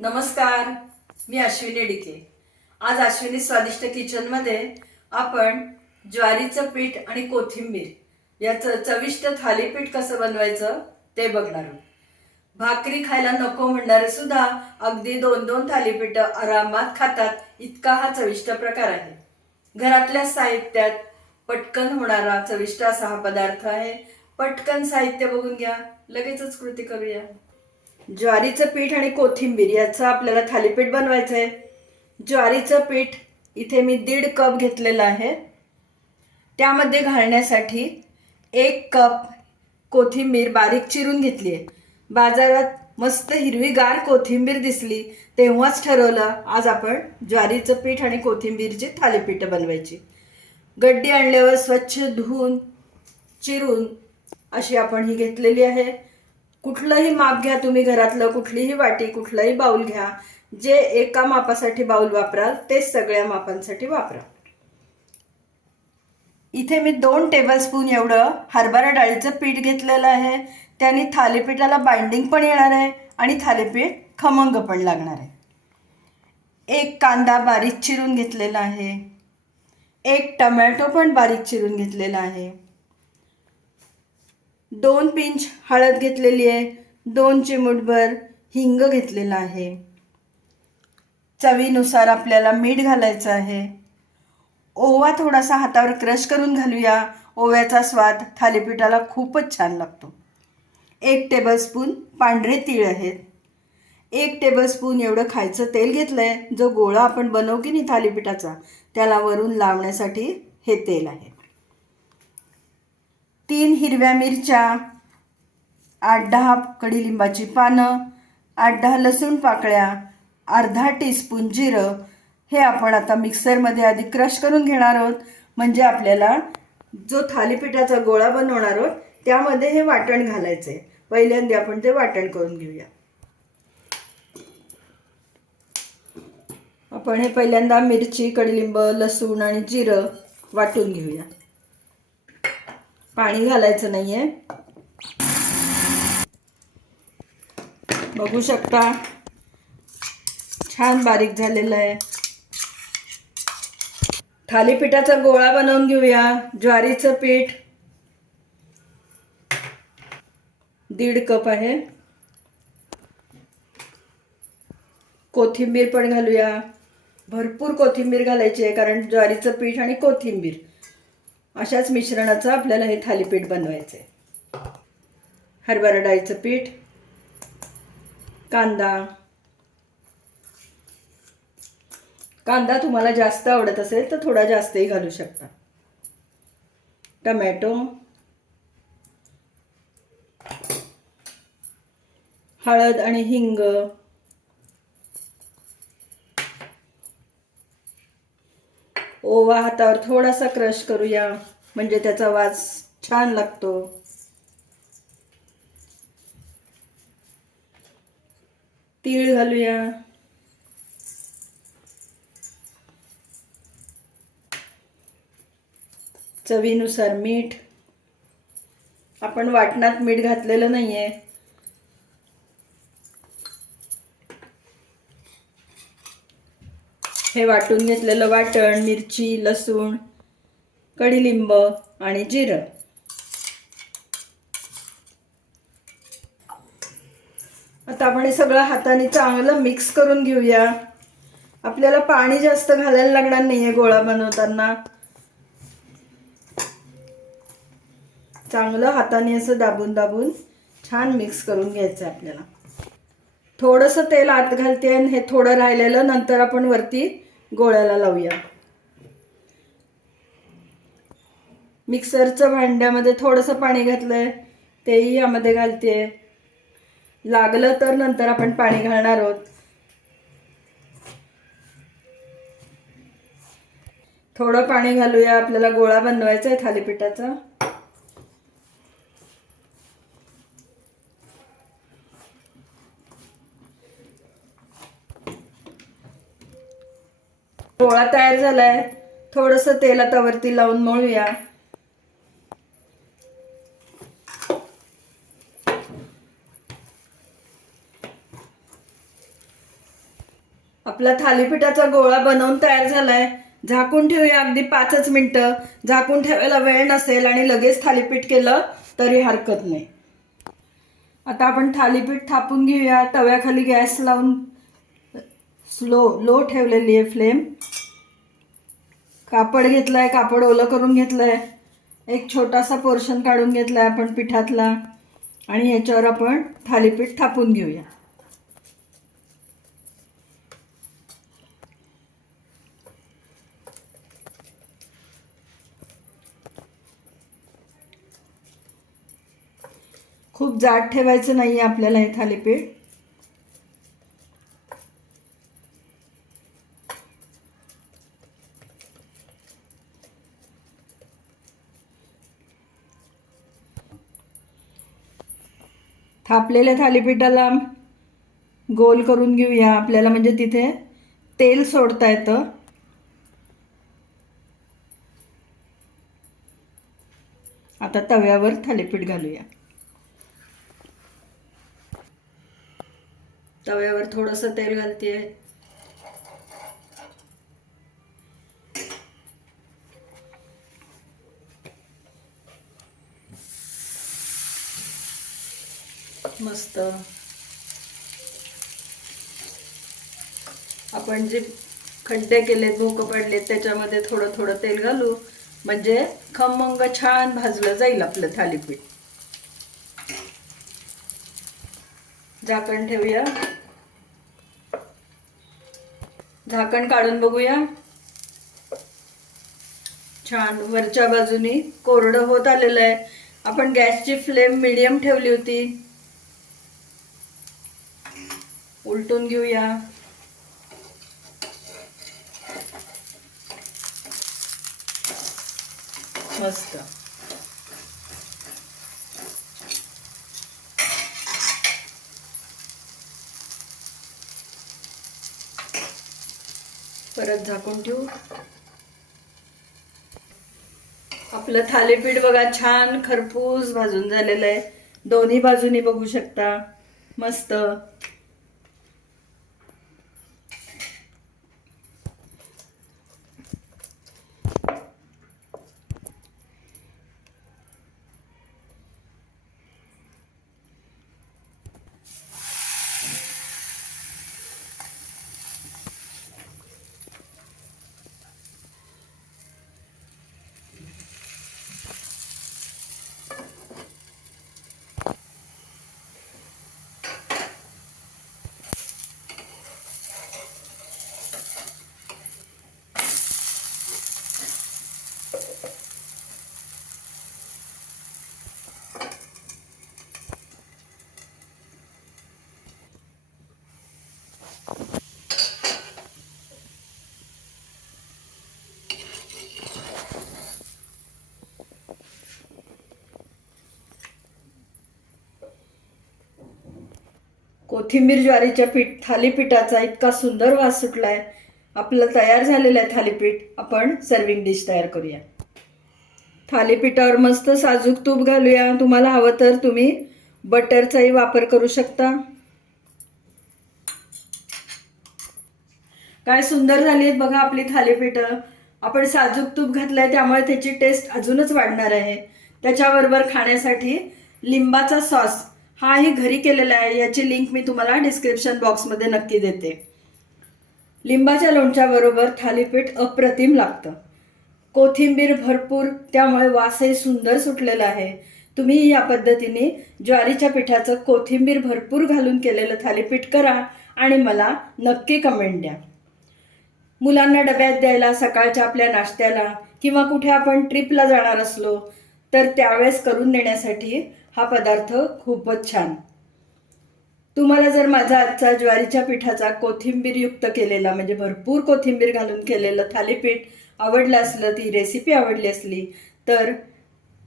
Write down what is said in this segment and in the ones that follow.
नमस्कार मी अश्विनी डिके. आज अश्विनी स्वादिष्ट किचनमध्ये आपण ज्वारीचं पीठ आणि कोथिंबीर याचं चविष्ट थालीपीठ कसं बनवायचं ते बघणार आहोत. भाकरी खायला नको म्हणणारे सुद्धा अगदी दोन दोन थालीपीठ आरामात खातात इतका हा चविष्ट प्रकार आहे. घरातल्या साहित्यात पटकन होणारा चविष्ट असा हा पदार्थ आहे. पटकन साहित्य बघून घ्या लगेचच कृती करूया. ज्वारीचं पीठ आणि कोथिंबीर याचं आपल्याला थालीपीठ बनवायचं आहे ज्वारीचं पीठ इथे मी दीड कप घेतलेलं आहे. त्यामध्ये घालण्यासाठी एक कप कोथिंबीर बारीक चिरून घेतली आहे बाजारात मस्त हिरवीगार कोथिंबीर दिसली तेव्हाच ठरवलं आज आपण ज्वारीचं पीठ आणि कोथिंबीरची थालीपीठं बनवायची. गड्डी आणल्यावर स्वच्छ धुवून चिरून अशी आपण ही घेतलेली आहे. कुठलंही माप घ्या तुम्ही घरातलं कुठलीही वाटी कुठलंही बाऊल घ्या. जे एका मापासाठी बाऊल वापराल तेच सगळ्या मापांसाठी वापरा. इथे मी दोन टेबलस्पून एवढं हरभरा डाळीचं पीठ घेतलेलं आहे. त्याने थालीपीठाला बाइंडिंग पण येणार आहे आणि थालीपीठ खमंग पण लागणार आहे. एक कांदा बारीक चिरून घेतलेला आहे. एक टमॅटो पण बारीक चिरून घेतलेला आहे. दोन पिंच हळद घेतलेली आहे. दोन चिमूटभर हिंग घेतलेला आहे. चवीनुसार आपल्याला मीठ घालायचं आहे. ओवा थोडासा हातावर क्रश करून घालूया. ओव्याचा स्वाद थालीपीठाला खूपच छान लागतो. एक टेबलस्पून पांढरे तीळ आहेत. एक टेबलस्पून एवढं खायचं तेल घेतलं आहे जो गोळा आपण बनवू की नाही थालीपीठाचा त्याला वरून लावण्यासाठी हे तेल आहे. तीन हिरव्या मिरच्या आठ दहा कडीलिंबाची पानं आठ दहा लसूण पाकळ्या अर्धा टीस्पून जिरं. हे आपण आता मिक्सरमध्ये आधी क्रश करून घेणार आहोत. म्हणजे आपल्याला जो थालीपीठाचा गोळा बनवणार आहोत त्यामध्ये हे वाटण घालायचं आहे पहिल्यांदा आपण ते वाटण करून घेऊया. आपण हे पहिल्यांदा मिरची कडलिंब लसूण आणि जिरं वाटून घेऊया. पाणी घालायचं नाहीये. बघू शकता छान बारीक झालेलं आहे. थालीपीठाचा गोळा बनवून घेऊया ज्वारीचं पीठ दीड कप आहे. कोथिंबीर पण घालूया. भरपूर कोथिंबीर घालायची आहे कारण ज्वारीचं पीठ आणि कोथिंबीर अशाच मिश्रणाचं आपल्याला हे थालीपीठ बनवायचं आहे. हरभरा डाळीचं पीठ कांदा. कांदा तुम्हाला जास्त आवडत असेल तर थोडा जास्तही घालू शकता. टमॅटो हळद आणि हिंग. ओवा हातावर थोडासा क्रश करूया म्हणजे त्याचा वास छान लागतो. तीळ घालूया. चवीनुसार मीठ. आपण वाटणात मीठ घातलेलं नाहीये. हे वाटून घेतलेलं वाटण मिरची लसूण कढीलिंब आणि जिरं. आता आपण हे सगळं हाताने चांगलं मिक्स करून घेऊया. आपल्याला पाणी जास्त घालायला लागणार नाहीये गोळा बनवताना. चांगलं हाताने असं दाबून दाबून छान मिक्स करून घ्यायचं आहे आपल्याला. थोडंसं तेल आत घालते आणि हे थोडं राहिलेलं नंतर आपण वरती गोळ्याला लावूया. मिक्सरचं भांड्यामध्ये थोडंसं पाणी घातलंय तेही यामध्ये घालते. लागलं तर नंतर आपण पाणी घालणार आहोत. थोडं पाणी घालूया आपल्याला गोळा बनवायचा आहे थालीपीठाचा. गोळा तयार झालाय. थोडंसं तेल आता वरती लावून मळूया. आपला थालीपीठाचा गोळा बनवून तयार झालाय. झाकून ठेवूया अगदी पाचच मिनटं. झाकून ठेवायला वेळ नसेल आणि लगेच थालीपीठ केलं तरी हरकत नाही. आता आपण थालीपीठ थापून घेऊया. तव्याखाली गॅस लावून स्लो लो ठेवलेली आहे फ्लेम. कापड घेतलाय कापड ओलं करून घेतलंय. एक छोटासा पोर्शन काढून घेतलाय आपण पिठातला. आणि याच्यावर आपण थालीपीठ थापून घेऊया. खूप जाड ठेवायचं नाही आहे आपल्याला हे थालीपीठ. थापलेल्या थालीपीठाला गोल करून घेऊया. आपल्याला म्हणजे तिथे तेल सोडता येतं. आता तव्यावर थालीपीठ घालूया. तव्यावर थोडंसं तेल घालते मस्त आपण जे खड्डे केलेत भोकं पडलेत त्याच्यामध्ये थोडं थोडं तेल घालू. म्हणजे खमंग छान भाजलं जाईल आपलं थालीपीठ. झाकण ठेवूया. झाकण काढून बघूया. छान वरच्या बाजूनी कोरडं होत आलेलं आहे. आपण गॅसची फ्लेम मिडियम ठेवली होती. उलटून घेऊया. मस्त. परत झाकून ठेवू. आपलं थालीपीठ बघा छान खरपूस भाजून झालेलं आहे. दोन्ही बाजूनी बघू शकता. मस्त. कोथिंबीर ज्वारीच्या पीठ थालीपीठाचा इतका सुंदर वास सुटलाय. आपलं तयार झालेलं आहे थालीपीठ आपण सर्विंग डिश तयार करूया. थालीपीठावर मस्त साजूक तूप घालूया. तुम्हाला हवं तर तुम्ही बटरचाही वापर करू शकता. काय सुंदर झाली आहेत बघा आपली थालीपीठं. आपण साजूक तूप घातलंय त्यामुळे त्याची टेस्ट अजूनच वाढणार आहे. त्याच्याबरोबर खाण्यासाठी लिंबाचा सॉस हाही घरी केलेला आहे याची लिंक मी तुम्हाला डिस्क्रिप्शन बॉक्समध्ये नक्की देते. लिंबाच्या लोणच्याबरोबर थालीपीठ अप्रतिम लागतं. कोथिंबीर भरपूर त्यामुळे वासही सुंदर सुटलेला आहे. तुम्ही या पद्धतीने ज्वारीच्या पिठाचं कोथिंबीर भरपूर घालून केलेलं थालीपीठ करा आणि मला नक्की कमेंट द्या. मुलांना डब्यात द्यायला सकाळच्या आपल्या नाश्त्याला किंवा कुठे आपण ट्रिपला जाणार असलो तर त्यावेळेस करून देण्यासाठी हा पदार्थ खूपच छान. तुम्हाला जर माझा आजचा ज्वारीच्या पिठाचा कोथिंबीरयुक्त केलेला म्हणजे भरपूर कोथिंबीर घालून केलेलं थालीपीठ आवडलं असलं ती रेसिपी आवडली असली तर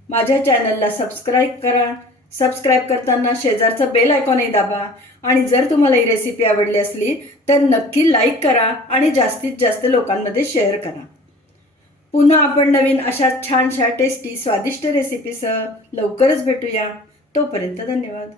माझ्या चॅनलला सबस्क्राईब करा. सबस्क्राईब करताना शेजारचं बेल आयकॉनही दाबा. आणि जर तुम्हाला ही रेसिपी आवडली असली तर नक्की लाईक करा आणि जास्तीत जास्त लोकांमध्ये शेअर करा. पुन्हा आपण नवीन अशा छानशा टेस्टी स्वादिष्ट रेसिपीसह लवकरच भेटूया. तोपर्यंत धन्यवाद.